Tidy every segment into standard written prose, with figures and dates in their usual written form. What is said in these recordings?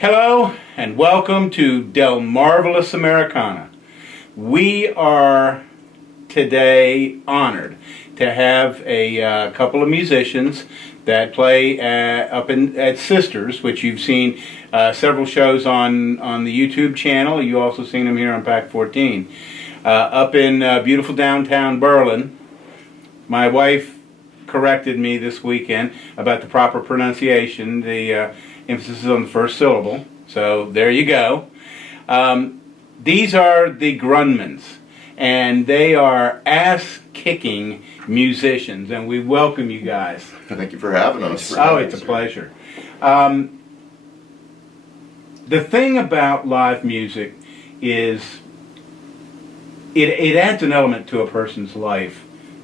Hello and welcome to Delmarvelous Americana. We are today honored to have a couple of musicians that play up at Sisters, which you've seen several shows on the YouTube channel. You also seen them here on Pack 14. Up in beautiful downtown Berlin. My wife corrected me this weekend about the proper pronunciation. The emphasis is on the first syllable. So there you go. These are the Grundmans, and they are ass-kicking musicians, and we welcome you guys. Thank you for having us. Oh, it's a pleasure. The thing about live music is it adds an element to a person's life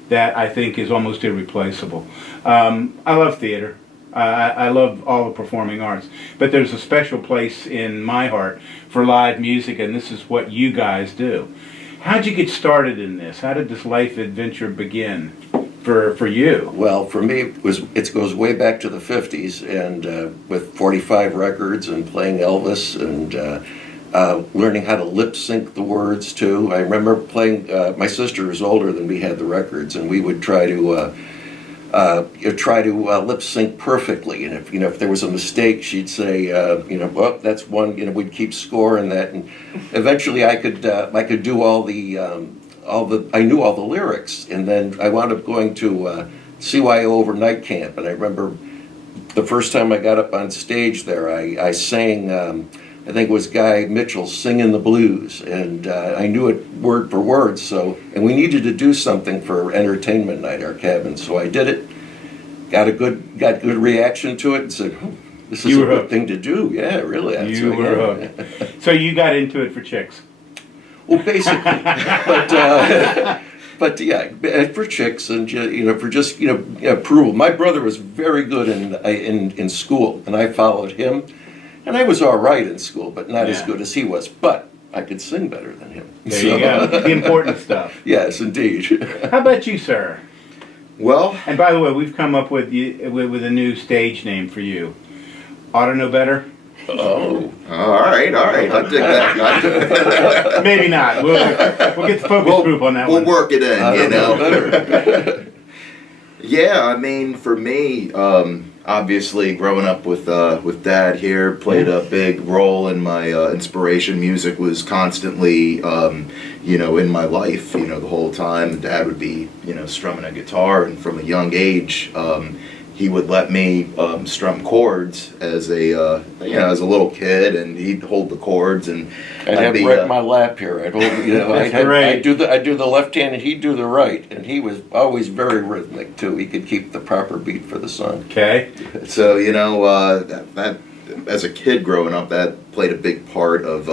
that I think is almost irreplaceable. I love theater. I love all the performing arts, but there's a special place in my heart for live music, and this is what you guys do. How'd you get started in this? How did this life adventure begin for you? Well, for me, it goes way back to the 50s, and with 45 records and playing Elvis and learning how to lip sync the words too. I remember playing. My sister was older than we had the records, and we would try to lip sync perfectly. And if there was a mistake, she'd say, well, that's one. We'd keep score in that, and eventually I could do I knew all the lyrics, and then I wound up going to CYO overnight camp, and I remember the first time I got up on stage there, I sang. I think it was Guy Mitchell's "Singin' the Blues," and I knew it word for word. And we needed to do something for entertainment night, our cabin. So I did it. Got good reaction to it, and said, oh, "This is a good thing to do." Yeah, really. You were hooked. So you got into it for chicks. Well, basically, but yeah, for chicks and for just approval. My brother was very good in school, and I followed him. And I was all right in school, but not as good as he was. But I could sing better than him. There you go. The important stuff. Yes, indeed. How about you, sir? Well, and by the way, we've come up with a new stage name for you. Ought to know better. Oh, all right. I'll dig that. Maybe not. We'll get the focus group on that one. We'll work it in. Better. Yeah, I mean, for me. Obviously, growing up with Dad here played a big role in my inspiration. Music was constantly, in my life, the whole time. Dad would be, strumming a guitar, and from a young age, he would let me strum chords as a little kid, and he'd hold the chords, and I'd have Brett in my lap here. I'd hold, I'd do the left hand, and he'd do the right, and he was always very rhythmic too. He could keep the proper beat for the song. Okay. So that as a kid growing up, that played a big part of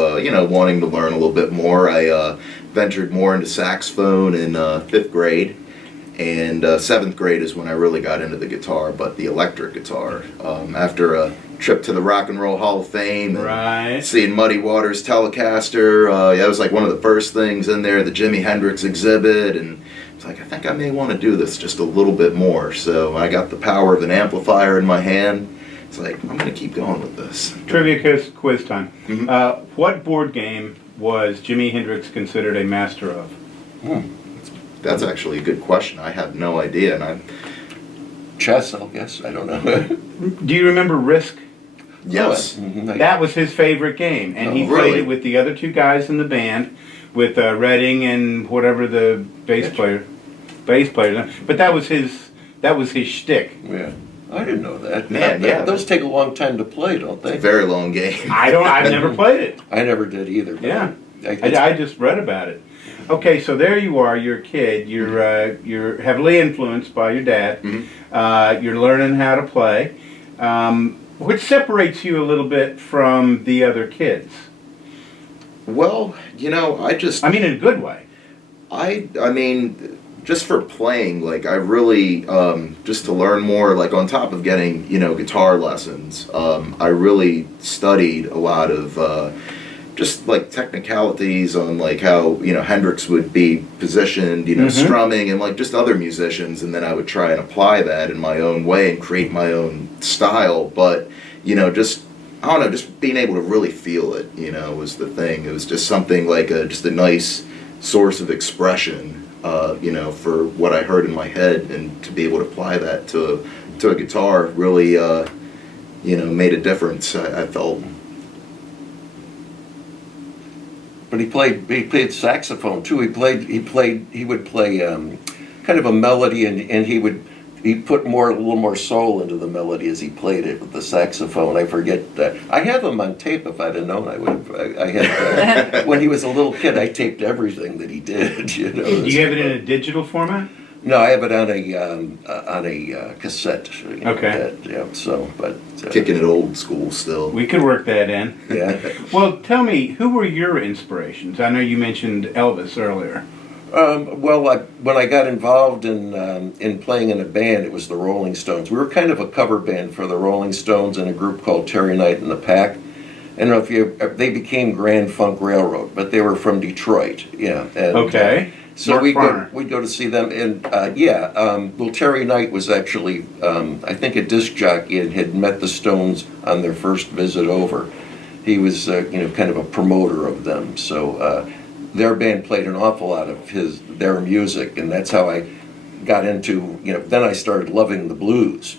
wanting to learn a little bit more. I ventured more into saxophone in 5th grade. And 7th grade is when I really got into the guitar, but the electric guitar. After a trip to the Rock and Roll Hall of Fame, and seeing Muddy Waters Telecaster, that was like one of the first things in there, the Jimi Hendrix exhibit, and it's like, I think I may want to do this just a little bit more. So I got the power of an amplifier in my hand. It's like, I'm going to keep going with this. Trivia quiz time. Mm-hmm. What board game was Jimi Hendrix considered a master of? That's actually a good question. I have no idea. And chess, I guess. I don't know. Do you remember Risk? Yes. That was his favorite game, and he played it with the other two guys in the band, with Redding and whatever the bass player. But that was his shtick. Yeah. I didn't know that. Man, those take a long time to play, don't they? It's a very long game. I've never played it. I never did either. Yeah. I just read about it. Okay, so there you are. You're a kid. You're heavily influenced by your dad. Mm-hmm. You're learning how to play, which separates you a little bit from the other kids. Well, I mean, in a good way. I mean, just for playing, like, I really, just to learn more, like, on top of getting, guitar lessons, I really studied a lot of just like technicalities on like how Hendrix would be positioned, strumming, and like just other musicians, and then I would try and apply that in my own way and create my own style. But just I don't know, just being able to really feel it, was the thing. It was just something like just a nice source of expression, for what I heard in my head, and to be able to apply that to a guitar really, made a difference. I felt. But he played saxophone too. He would play kind of a melody, and he put a little more soul into the melody as he played it with the saxophone. I forget that. I have him on tape. If I'd have known, I would have. I had when he was a little kid. I taped everything that he did. Do you have it in a digital format? No, I have it on a cassette. Okay. But Kicking it old school still. We could work that in. Yeah. Well, tell me, who were your inspirations? I know you mentioned Elvis earlier. When I got involved in playing in a band, it was the Rolling Stones. We were kind of a cover band for the Rolling Stones and a group called Terry Knight and the Pack. I don't know if they became Grand Funk Railroad, but they were from Detroit. Yeah. And, okay. So we'd go to see them, and Terry Knight was actually, I think, a disc jockey and had met the Stones on their first visit over. He was, kind of a promoter of them. So their band played an awful lot of their music, and that's how I got into, then I started loving the blues,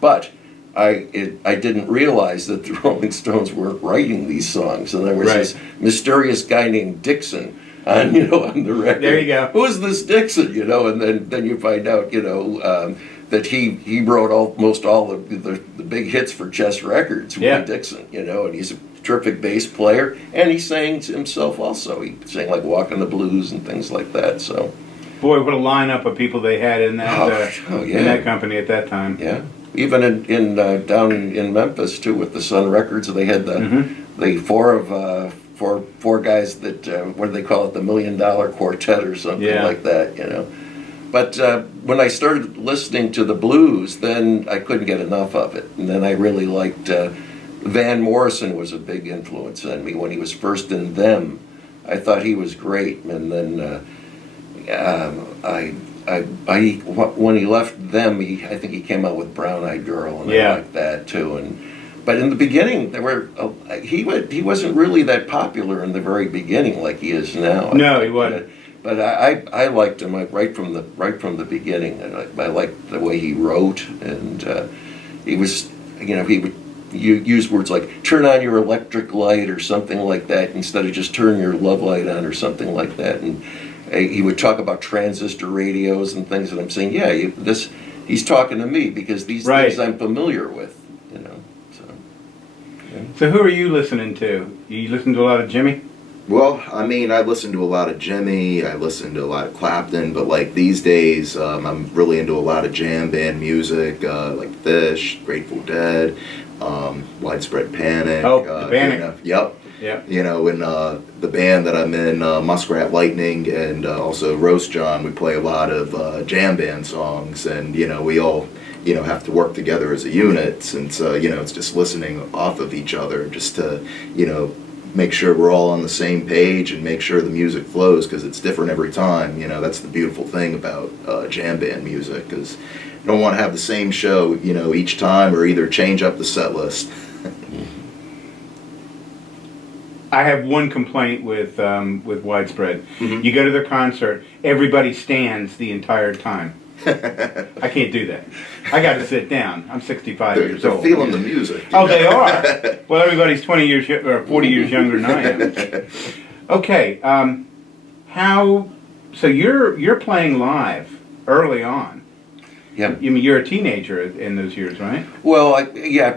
But I didn't realize that the Rolling Stones weren't writing these songs, and there was this mysterious guy named Dixon on the record. There you go. Who is this Dixon? And then you find out that he wrote almost all of the big hits for Chess Records. Willie Dixon, and he's a terrific bass player, and he sang himself also. He sang like "Walking the Blues" and things like that. So, boy, what a lineup of people they had in that in that company at that time. Yeah, even in down in Memphis too, with the Sun Records, they had the four guys that what do they call it, the $1 Million Quartet or something like that, But when I started listening to the blues, then I couldn't get enough of it, and then I really liked Van Morrison was a big influence on me when he was first in Them. I thought he was great, and then when he left Them, I think he came out with Brown Eyed Girl, and I liked that too. But in the beginning, he wasn't really that popular in the very beginning like he is now. No, he wasn't. But I liked him right from the beginning, and I liked the way he wrote, and he was, he would use words like "turn on your electric light" or something like that instead of just "turn your love light on" or something like that, and he would talk about transistor radios and things, and I'm saying, he's talking to me because these things I'm familiar with. So who are you listening to? You listen to a lot of Jimmy? Well, I mean, I listen to a lot of Jimmy, I listen to a lot of Clapton, but like these days, I'm really into a lot of jam band music, like Fish, Grateful Dead, Widespread Panic. Oh, the Panic. Yep. And the band that I'm in, Muskrat Lightning, and also Roast John, we play a lot of jam band songs, and we all have to work together as a unit, since it's just listening off of each other, just to make sure we're all on the same page and make sure the music flows, because it's different every time. That's the beautiful thing about jam band music, because you don't want to have the same show each time, or either change up the set list. I have one complaint with Widespread. Mm-hmm. You go to their concert, everybody stands the entire time. I can't do that. I got to sit down. I'm 65 years old. They're feeling the music. Oh, they are. Well, everybody's 20 years or 40 years younger than I am. Okay. So you're playing live early on. Yeah. You mean you're a teenager in those years, right? Well,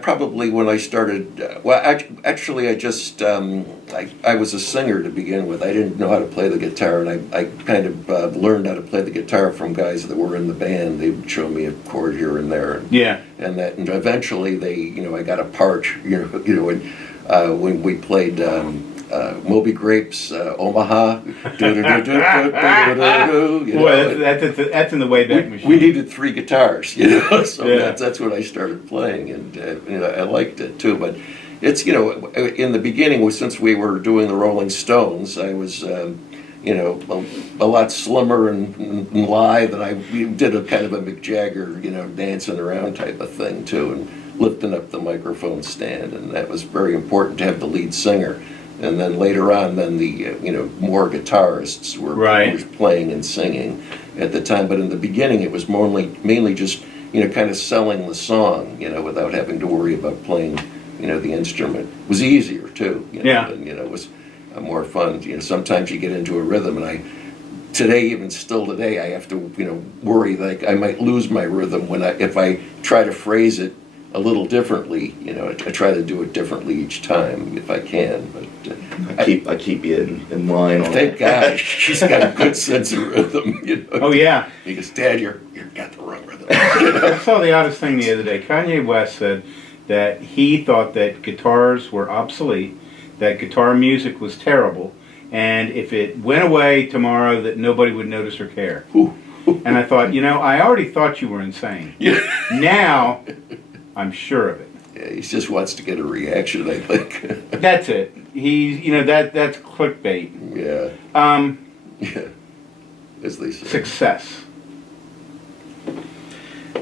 probably when I started. Actually, I just I was a singer to begin with. I didn't know how to play the guitar, and I kind of learned how to play the guitar from guys that were in the band. They would show me a chord here and there. And eventually I got a part. When we played. Moby Grape's Omaha. That's in the Wayback Machine. We needed 3 guitars, so that's when I started playing, and I liked it too. But it's in the beginning, since we were doing the Rolling Stones, I was a lot slimmer and lithe, and we did a kind of a Mick Jagger dancing around type of thing too, and lifting up the microphone stand, and that was very important to have the lead singer. And then later on, then the more guitarists were playing and singing at the time. But in the beginning, it was mainly just kind of selling the song, without having to worry about playing the instrument. It was easier too. And it was more fun. Sometimes you get into a rhythm, and still today, I have to worry that I might lose my rhythm if I try to phrase it a little differently. I try to do it differently each time if I can. But I keep you in line on thank God, she's got a good sense of rhythm. Oh yeah. He goes, Dad, you've got the wrong rhythm. I saw the oddest thing the other day. Kanye West said that he thought that guitars were obsolete, that guitar music was terrible, and if it went away tomorrow, that nobody would notice or care. And I thought, I already thought you were insane. Yeah. Now, I'm sure of it. Yeah, he just wants to get a reaction, I think. That's it. That's clickbait. Yeah. Yeah. As they say. Success.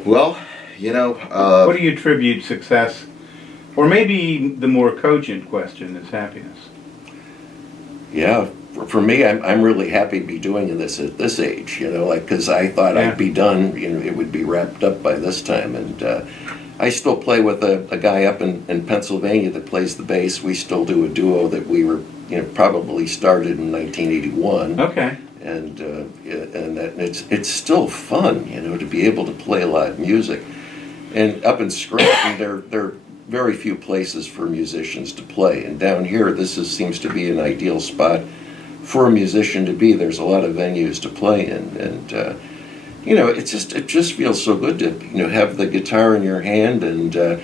Well, what do you attribute success, or maybe the more cogent question is happiness? Yeah, for me, I'm really happy to be doing this at this age, because I thought I'd be done, it would be wrapped up by this time. And I still play with a guy up in Pennsylvania that plays the bass. We still do a duo that we were, probably started in 1981. Okay. And it's still fun, to be able to play live music. And up in Scranton, there are very few places for musicians to play. And down here, seems to be an ideal spot for a musician to be. There's a lot of venues to play in, and it just feels so good to have the guitar in your hand and to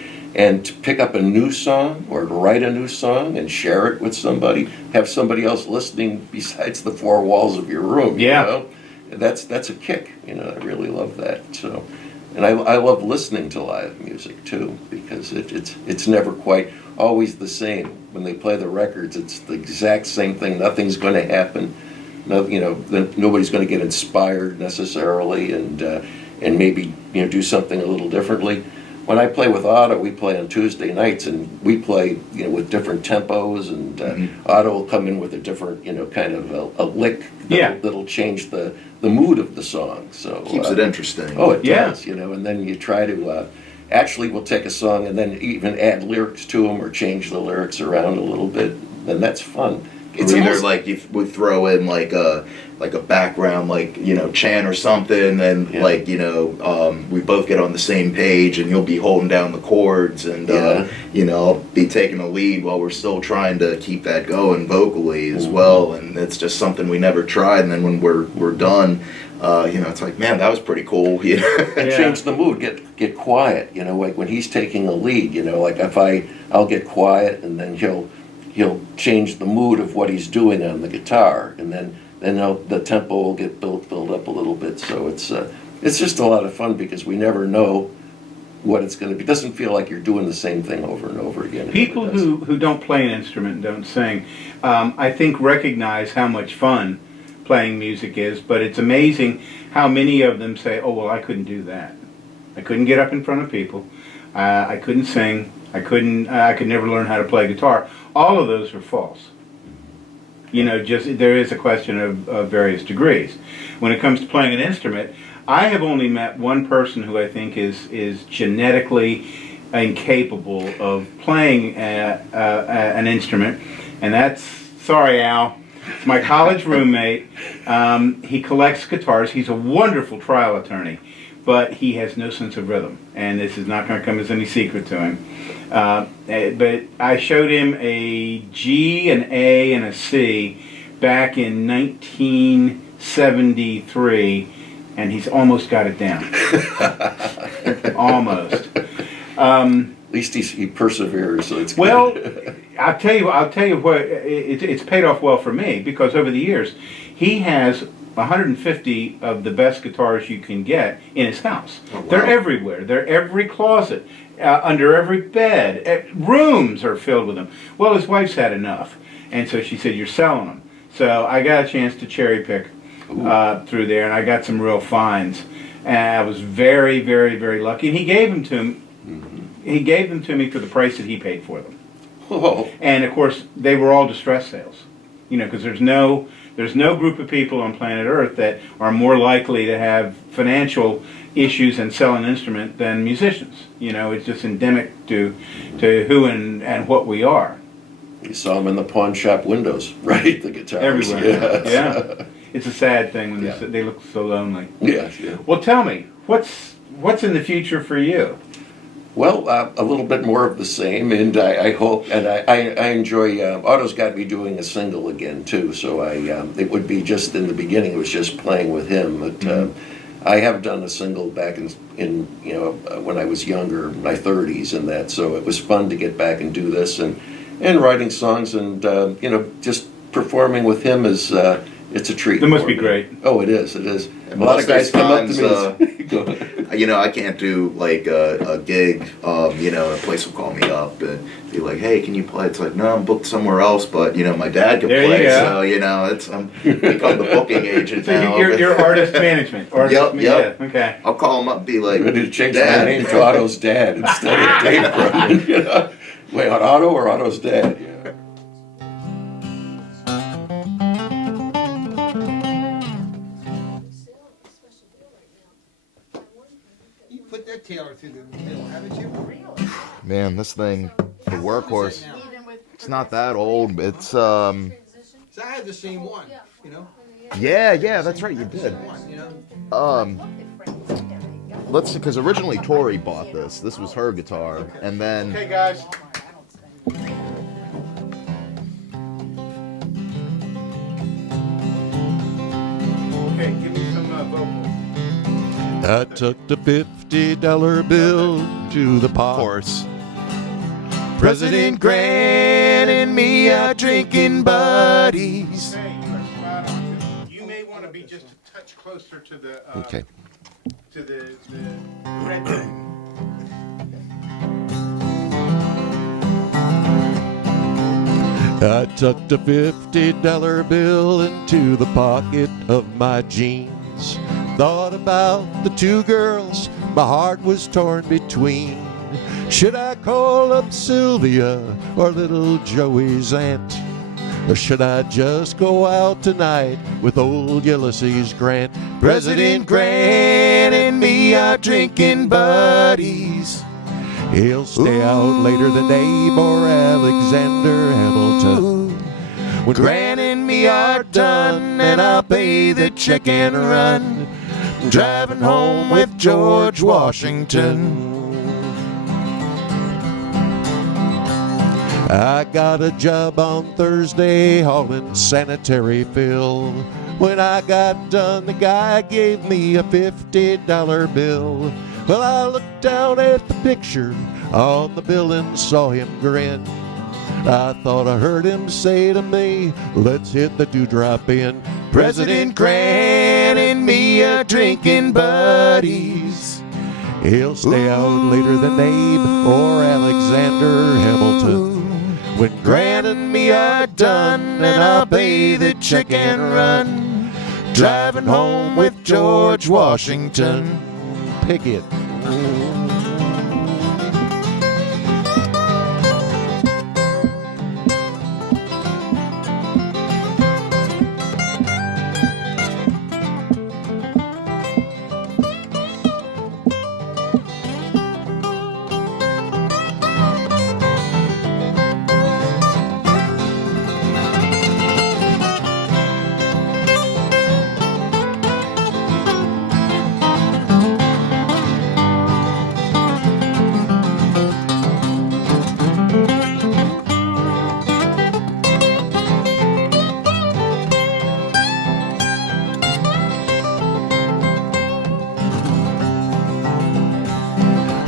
pick up a new song or to write a new song and share it with somebody, have somebody else listening besides the four walls of your room. That's a kick. I really love that. So. And I love listening to live music too, because it's never quite always the same. When they play the records, it's the exact same thing. Nothing's going to happen. Nobody's going to get inspired necessarily, and maybe do something a little differently. When I play with OTTO, we play on Tuesday nights, and we play with different tempos, and OTTO will come in with a different kind of a lick that'll change the mood of the song. So keeps it interesting. Oh, it does. And then you try to actually we'll take a song and then even add lyrics to them or change the lyrics around a little bit, and that's fun. It's either like you would throw in like a background chant or something, and we both get on the same page, and you'll be holding down the chords, and I'll be taking a lead while we're still trying to keep that going vocally as well, and it's just something we never tried. And then when we're done, it's like, man, that was pretty cool. Change the mood, get quiet. Like when he's taking a lead, like if I'll get quiet, and then he'll change the mood of what he's doing on the guitar, and then the tempo will get built up a little bit. So it's just a lot of fun because we never know what it's going to be. It doesn't feel like you're doing the same thing over and over again. People who don't play an instrument and don't sing, I think recognize how much fun playing music is, but it's amazing how many of them say, oh, well, I couldn't do that. I couldn't get up in front of people. I couldn't sing. I could never learn how to play guitar. All of those are false. Just there is a question of various degrees. When it comes to playing an instrument, I have only met one person who I think is genetically incapable of playing an instrument, and that's, sorry Al, it's my college roommate. He collects guitars. He's a wonderful trial attorney, but he has no sense of rhythm, and this is not going to come as any secret to him. But I showed him a G, an A, and a C back in 1973, and he's almost got it down. Almost. At least he perseveres, so it's well. Good. I'll tell you what. It's paid off well for me, because over the years he has 150 of the best guitars you can get in his house. Oh, wow. They're everywhere. They're every closet, under every bed. Rooms are filled with them. Well, his wife's had enough, and so she said, "You're selling them." So I got a chance to cherry pick through there, and I got some real finds. And I was very, very, very lucky. And he gave them to he gave them to me for the price that he paid for them. Oh, And of course, they were all distress sales. You know, because there's no group of people on planet Earth that are more likely to have financial issues and sell an instrument than musicians. You know, it's just endemic to who and what we are. you saw them in the pawn shop windows, right? The guitars. Everywhere. Yeah. Yeah. It's a sad thing when Yeah. they look so lonely. Yeah, yeah. Well, tell me, what's in the future for you? Well, a little bit more of the same, and I hope, and I enjoy. Otto's got me doing a single again too, so it would be just in the beginning. It was just playing with him, but I have done a single back in when I was younger, my 30s, and that. So it was fun to get back and do this, and writing songs, and just performing with him is it's a treat. That must for be me. great. Oh, it is. It is. And A lot of guys most come up times, to me. And go ahead. I can't do like a gig. A place will call me up and be like, "Hey, can you play?" It's like, "No, I'm booked somewhere else." But my dad can There you play, go. so it's I'm become the booking agent So now. you're artist management. Yep. Yeah, okay. I'll call him up and be like, Ready to change "Dad." my name to Otto's dad instead of Dave Grundman. Wait, on Otto or Otto's dad? Yeah. You put that Taylor through the middle, haven't you? Man, this thing, the workhorse, it's not that old. It's So I had the same one, yeah, that's right, you did. Same one, Let's see, because originally Tori bought this. This was her guitar, and then Okay, guys. Okay, give me some vocals. I tucked a $50 bill to the pot. course. President Grant and me are drinking buddies. Okay, you are spot on. You may want to be just a touch closer to the Okay. to the red thing. I tucked a $50 bill into the pocket of my jeans. Thought about the two girls my heart was torn between. Should I call up Sylvia or little Joey's aunt? Or should I just go out tonight with old Ulysses Grant? President Grant and me are drinking buddies. He'll stay out later than Abe or Alexander Hamilton. When Grant and me are done, and I'll pay the check and run, driving home with George Washington. I got a job on Thursday hauling sanitary fill. When I got done, the guy gave me a $50 bill. Well, I looked down at the picture on the bill and saw him grin. I thought I heard him say to me, let's hit the dewdrop in. President Grant and me are drinking buddies. He'll stay out later than Abe or Alexander Hamilton. When Grant and me are done, and I'll pay the check and run, driving home with George Washington. Pick it.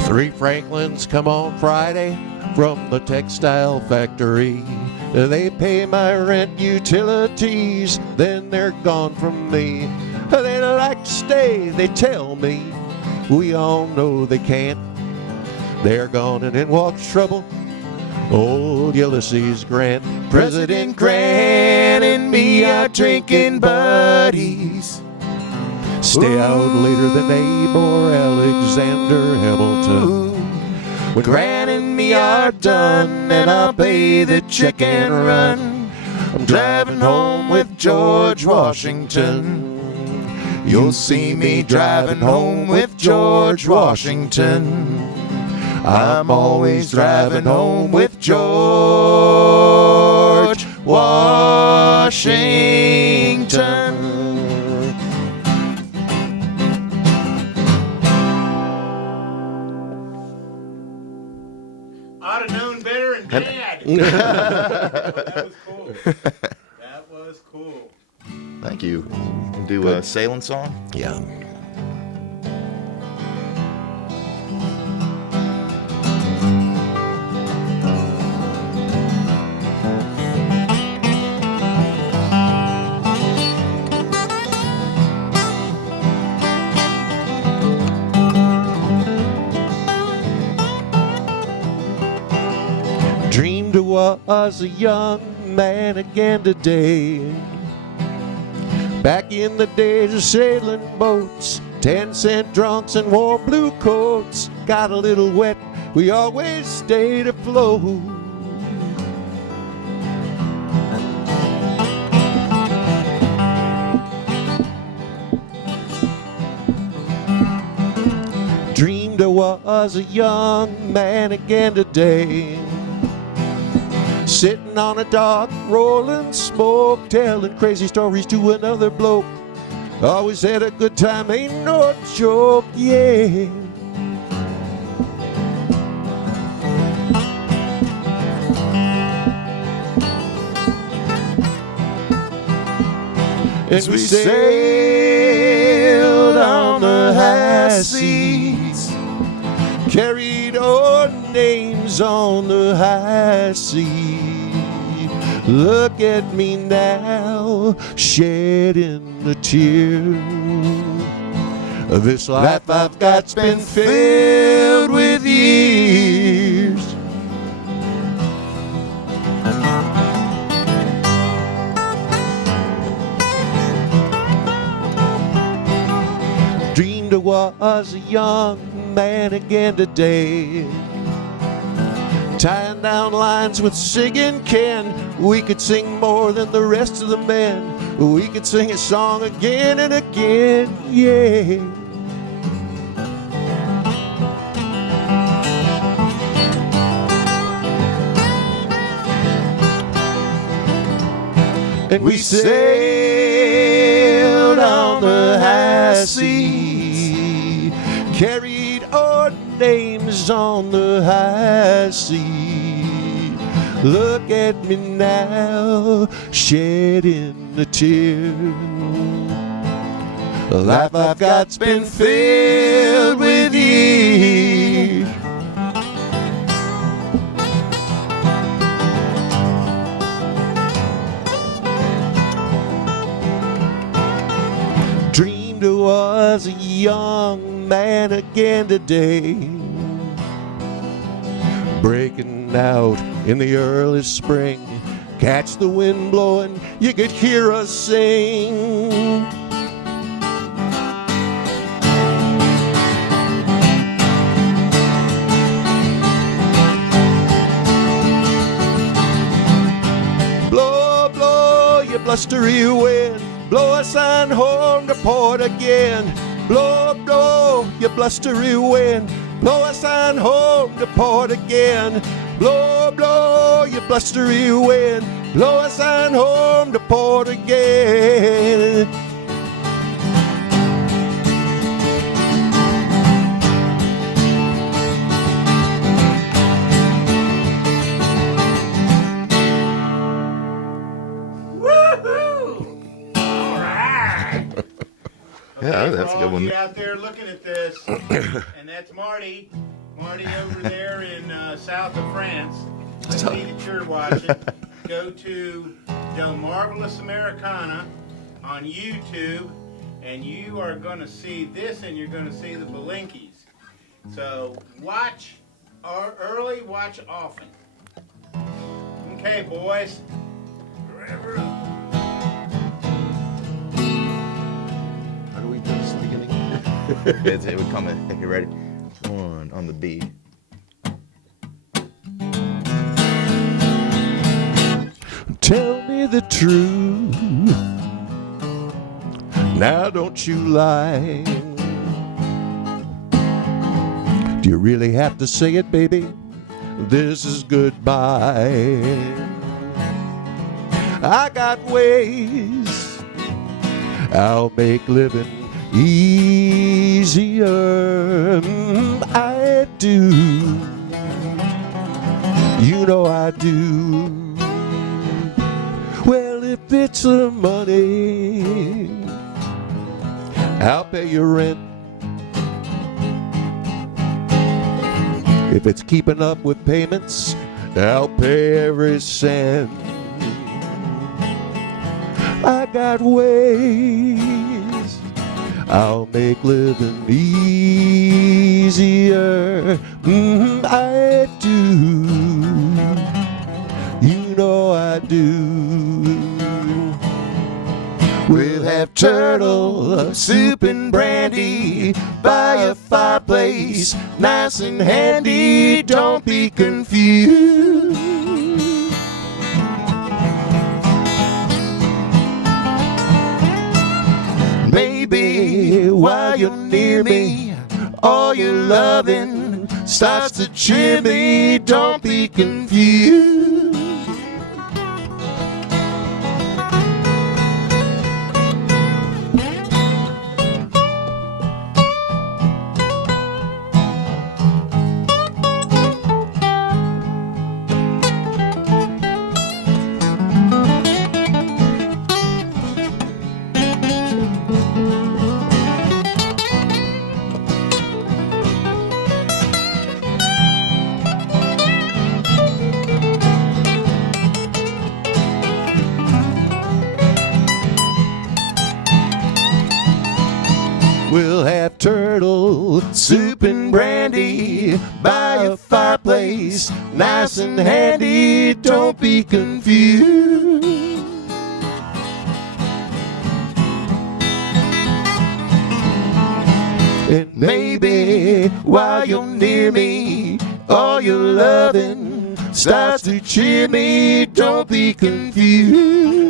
Three Franklins come on Friday from the textile factory. They pay my rent, utilities, then they're gone from me. They like to stay, they tell me. We all know they can't. They're gone and in walks trouble, old Ulysses Grant. President Grant and me are drinking buddies. Stay out later than Abe or Alexander Hamilton. When Gran and me are done, and I'll pay the check and run. I'm driving home with George Washington. You'll see me driving home with George Washington. I'm always driving home with George Washington. I'd have known better and Dad. That was cool. That was cool. Thank you. Do a sailing song? Yeah. Dreamed I was a young man again today. Back in the days of sailing boats, 10-cent drunks and warm blue coats. Got a little wet, we always stayed afloat. Dreamed I was a young man again today. Sitting on a dock, rolling smoke, telling crazy stories to another bloke. Always had a good time, ain't no joke, yeah. And we sailed on the high seas, carried our names on the high sea. Look at me now, shedding a tear. This life I've got's been filled with years. Dreamed I was a young man again today. Tying down lines with singing Ken. We could sing more than the rest of the men. We could sing a song again and again, yeah. And we sailed on the high sea, carried our names on the high sea. Look at me now, shedding a tear. The life I've got's been filled with years. Dreamed I was a young man again today, breaking out in the early spring. Catch the wind blowing, you could hear us sing. Blow, blow, you blustery wind, blow us on home to port again. Blow, blow, you blustery wind, blow us on home to port again. Blow, blow, you blustery wind, blow us on home to port again. Yeah, that's a good one. Get out there looking at this, and that's Marty. Marty over there in south of France. I see that you're watching. Go to Delmarva Americana on YouTube, and you are going to see this, and you're going to see the Belinkies. So watch early, watch often. Okay, boys. How do we do this beginning? It would come in. If you're ready. One on the B. Tell me the truth. Now don't you lie. Do you really have to say it, baby? This is goodbye. I got ways I'll make living easier. I do. You know I do. Well, if it's the money, I'll pay your rent. If it's keeping up with payments, I'll pay every cent. I got ways I'll make living easier. I do. You know I do. We'll have turtle soup and brandy by a fireplace, nice and handy. Don't be confused. Baby, while you're near me, all your loving starts to cheer me. Don't be confused. We'll have turtle soup and brandy by a fireplace, nice and handy. Don't be confused. And maybe while you're near me, all your loving starts to cheer me. Don't be confused.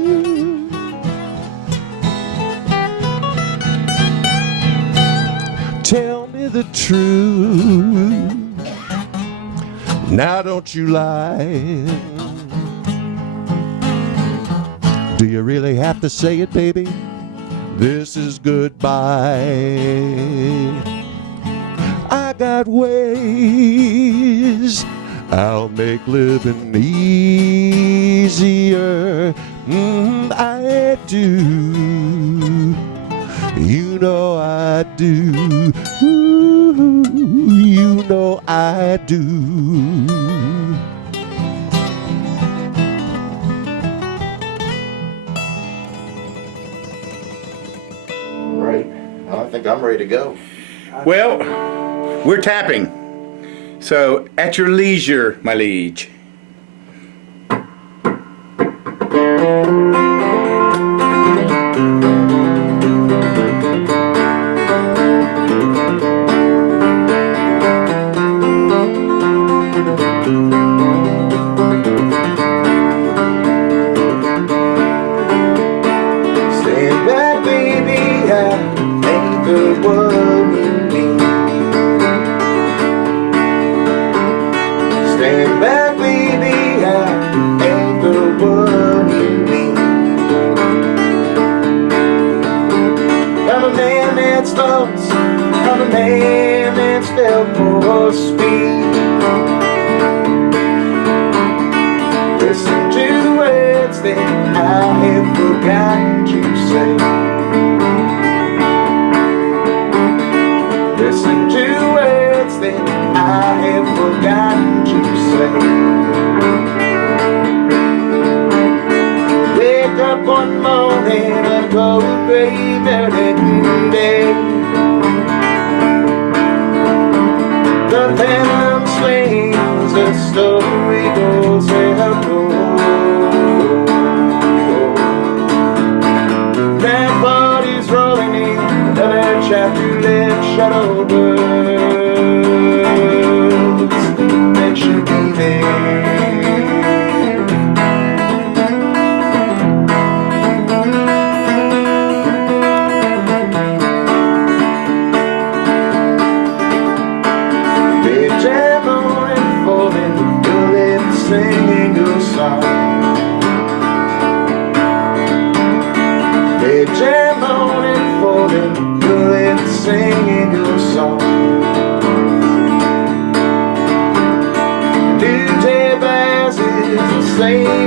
Tell me the truth. Now don't you lie. Do you really have to say it, baby? This is goodbye. I got ways I'll make living easier. I do. You know I do. Ooh, you know I do. Right. I think I'm ready to go. Well, we're tapping. So, at your leisure, my liege. Stand back, baby, I ain't the one you need. Stand back, baby, I ain't the one you need. I'm a man that's lost, I'm a man that's built for speed. Listen to the words that I have forgotten to say. Listen to the words that I have forgotten to say. Wake up one morning and go gray burning day. The venom swings, the story goes where I go. That body's rolling in another chapter that shadow birds that should be there.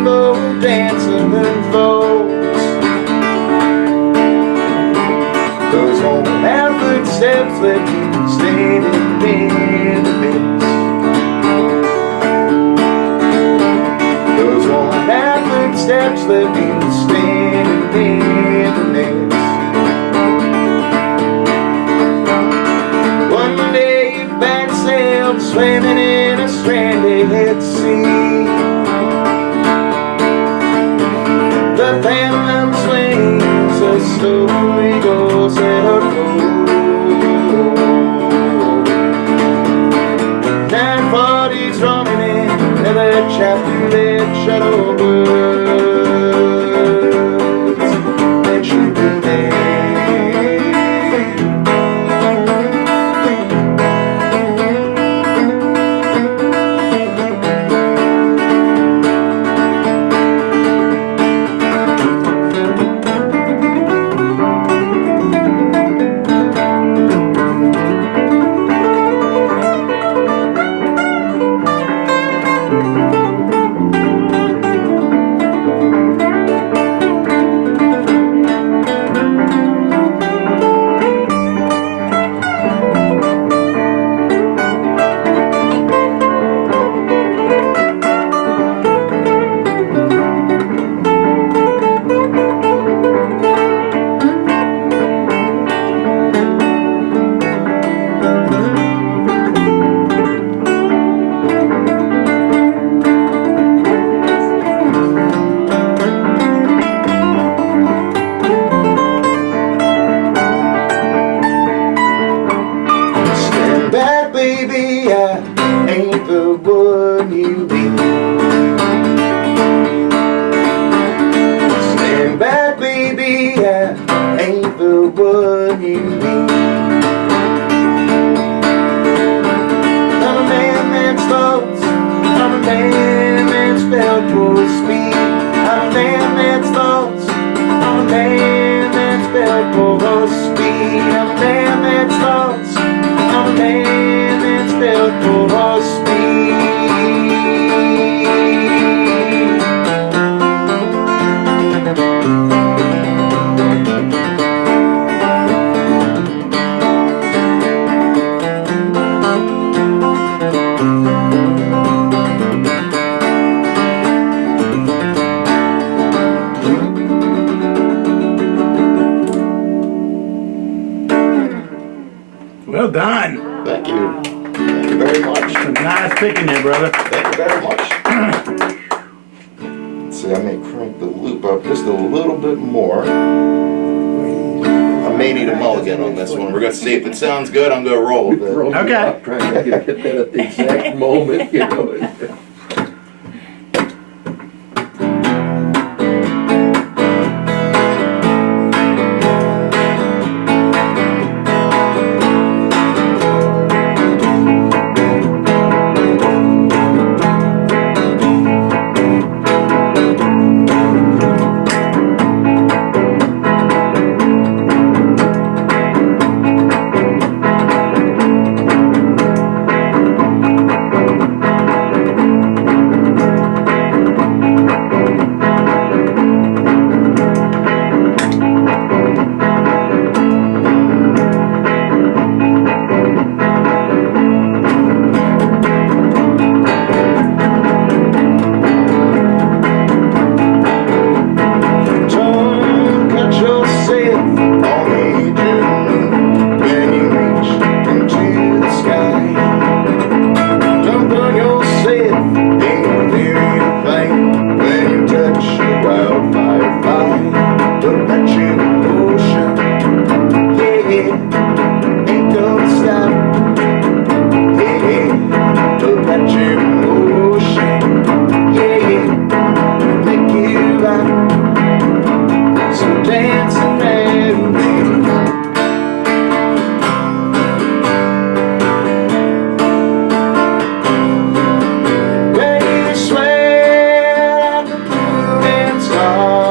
rainbow dancing unfolds. Those old effort steps that keep standing in the mist. Those old effort steps that keep standing in the mist. One day you find yourself swimming in a stranded sea. The pendulum swings, the story goes out cold. 940's running in another chapter that shadow words that should be there. Stand back, baby, I ain't the one you need. Stand back, baby, I ain't the one you need. I'm a man that's thoughts, I'm a man that's felt for speed. I'm a man that's thoughts, I'm a man that's felt for speed. I'm a man that's thoughts, I'm a man that's felt for speed. Well done. Thank you. Thank you very much. Nice picking there, brother. Thank you very much. Let's see, I may crank the loop up just a little bit more. I may need a mulligan on this one. We're going to see if it sounds good. I'm going to roll with it. Okay. Trying to get that at the exact moment, you know. star.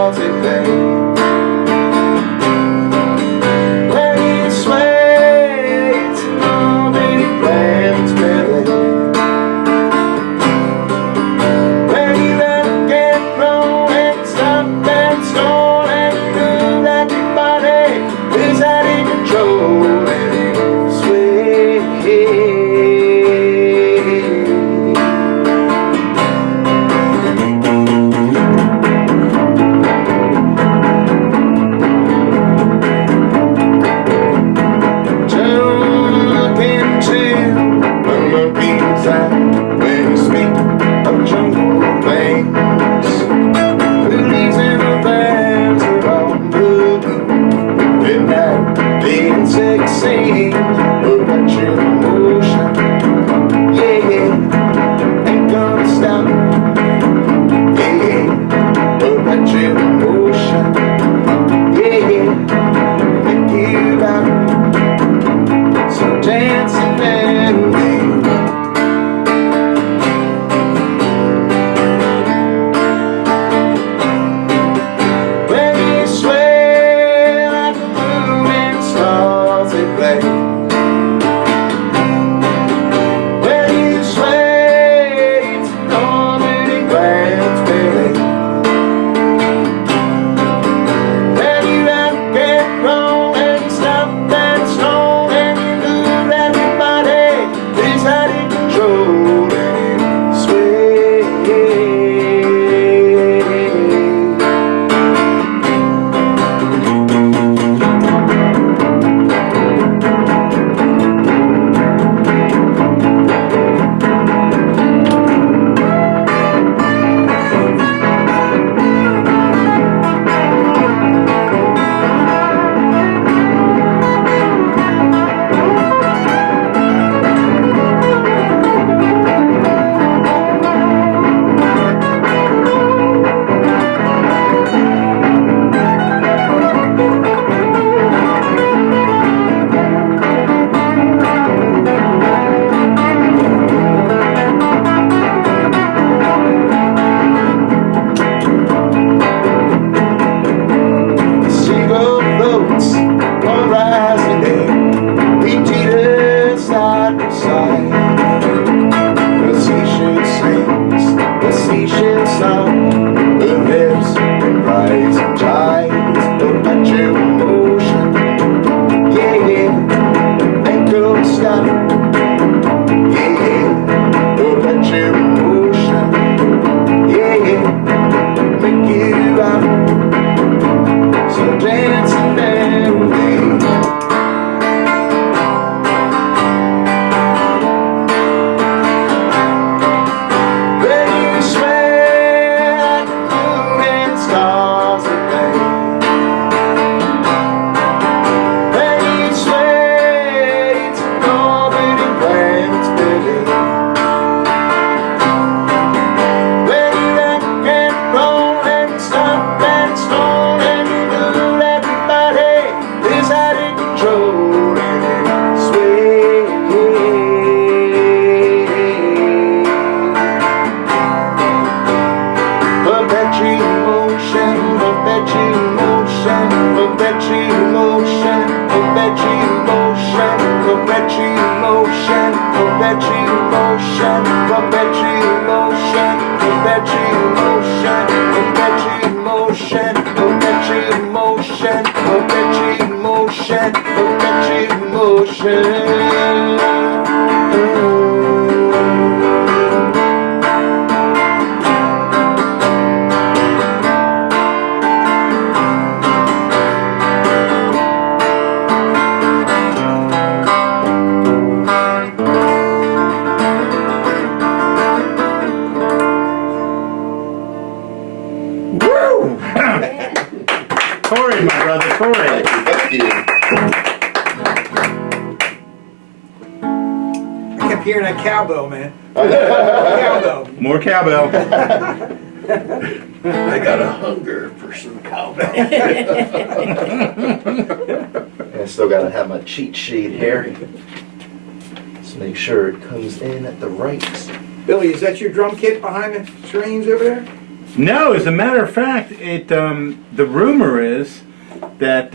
Corey, my brother, Corey. Thank you. I kept hearing that cowbell, man. Cowbell. More cowbell. I got a hunger for some cowbell. And I still gotta have my cheat sheet here. Let's make sure it comes in at the right. Billy, is that your drum kit behind the screens over there? No, as a matter of fact, the rumor is that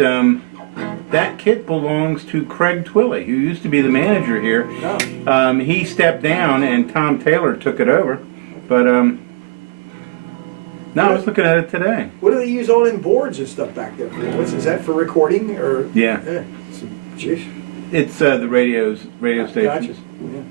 that kit belongs to Craig Twilley, who used to be the manager here. No. He stepped down, and Tom Taylor took it over. But no, I was looking at it today. What do they use all them boards and stuff back there for? Is that for recording or? Yeah, Jeez. it's the radio station. Gotcha. Yeah.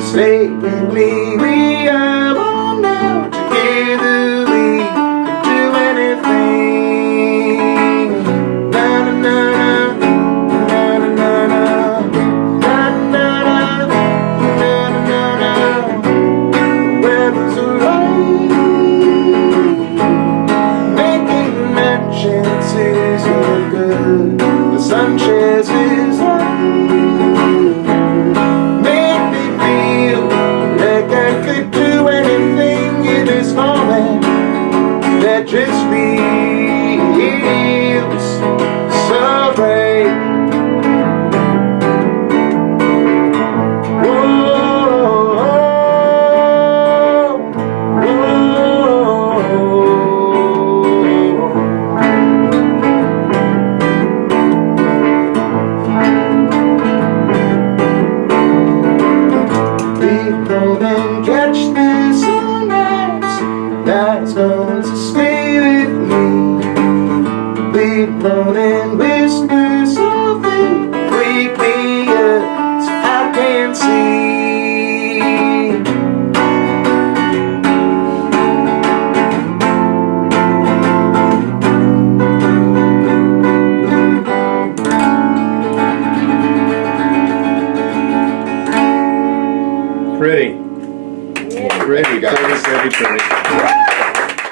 Stay with me, we are